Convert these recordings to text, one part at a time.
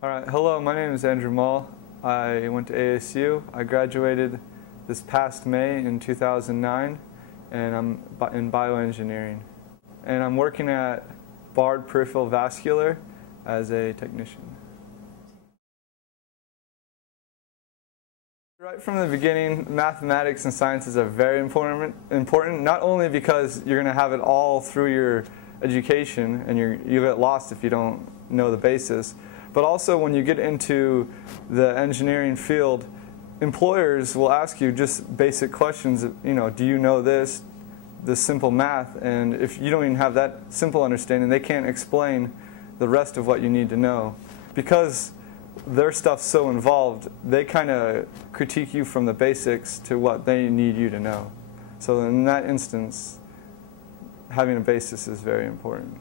All right, hello, my name is Andrew Mall. I went to ASU. I graduated this past May in 2009, and I'm in bioengineering. And I'm working at Bard Peripheral Vascular as a technician. Right from the beginning, mathematics and sciences are very important, not only because you're going to have it all through your education and you get lost if you don't know the basis, but also when you get into the engineering field, employers will ask you just basic questions, do you know this simple math, and if you don't even have that simple understanding, they can't explain the rest of what you need to know. Because their stuff's so involved, they kind of critique you from the basics to what they need you to know. So in that instance, having a basis is very important.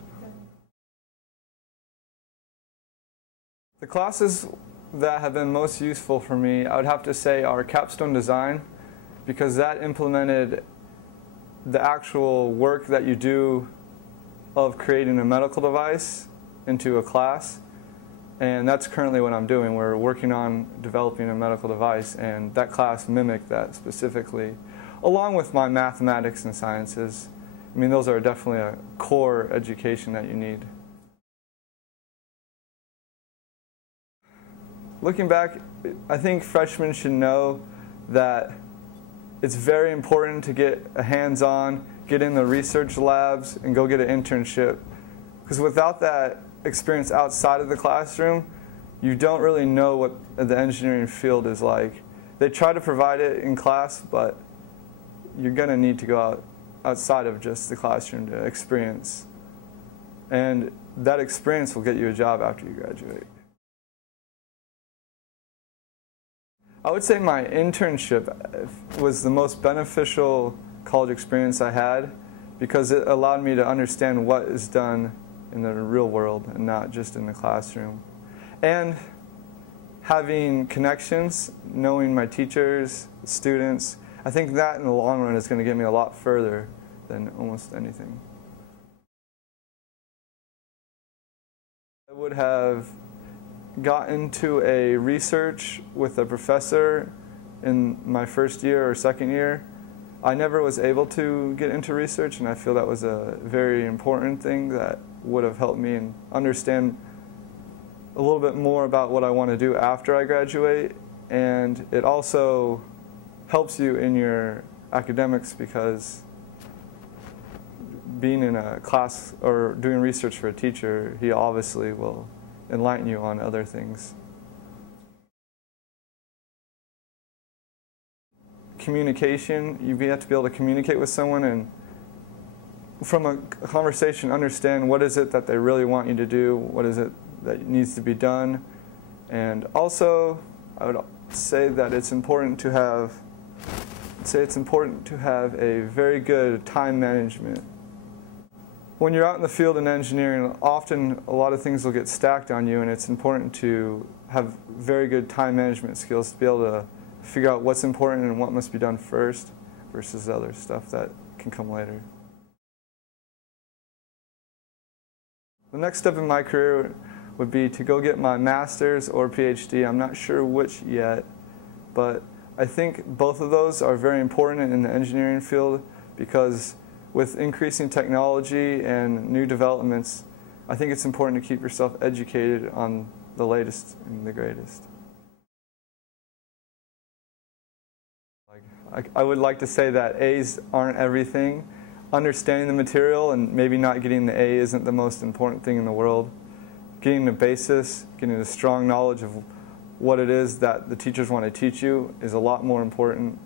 The classes that have been most useful for me, I would have to say, are capstone design, because that implemented the actual work that you do of creating a medical device into a class. And that's currently what I'm doing. We're working on developing a medical device, and that class mimicked that specifically, along with my mathematics and sciences. I mean, those are definitely a core education that you need. Looking back, I think freshmen should know that it's very important to get a hands-on, get in the research labs, and go get an internship. Because without that experience outside of the classroom, you don't really know what the engineering field is like. They try to provide it in class, but you're going to need to go outside of just the classroom to experience. And that experience will get you a job after you graduate. I would say my internship was the most beneficial college experience I had, because it allowed me to understand what is done in the real world and not just in the classroom. And having connections, knowing my teachers, students, I think that in the long run is going to get me a lot further than almost anything. I would have got into a research with a professor in my first year or second year. I never was able to get into research, and I feel that was a very important thing that would have helped me and understand a little bit more about what I want to do after I graduate. And it also helps you in your academics, because being in a class or doing research for a teacher, he obviously will enlighten you on other things. Communication, you have to be able to communicate with someone and from a conversation understand what is it that they really want you to do, what is it that needs to be done. And also, I would say that it's important to have a very good time management. When you're out in the field in engineering, often a lot of things will get stacked on you, and it's important to have very good time management skills to be able to figure out what's important and what must be done first versus the other stuff that can come later. The next step in my career would be to go get my master's or PhD. I'm not sure which yet, but I think both of those are very important in the engineering field, because with increasing technology and new developments, I think it's important to keep yourself educated on the latest and the greatest. I would like to say that A's aren't everything. Understanding the material and maybe not getting the A isn't the most important thing in the world. Getting the basis, getting a strong knowledge of what it is that the teachers want to teach you is a lot more important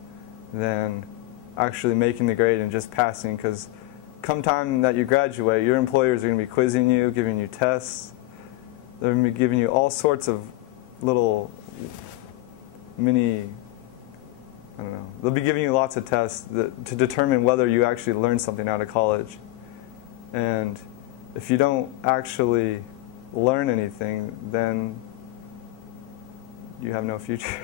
than actually making the grade and just passing, because come time that you graduate, your employers are going to be quizzing you, giving you tests. They're going to be giving you all sorts of little mini, I don't know, they'll be giving you lots of tests to determine whether you actually learned something out of college. And if you don't actually learn anything, then you have no future.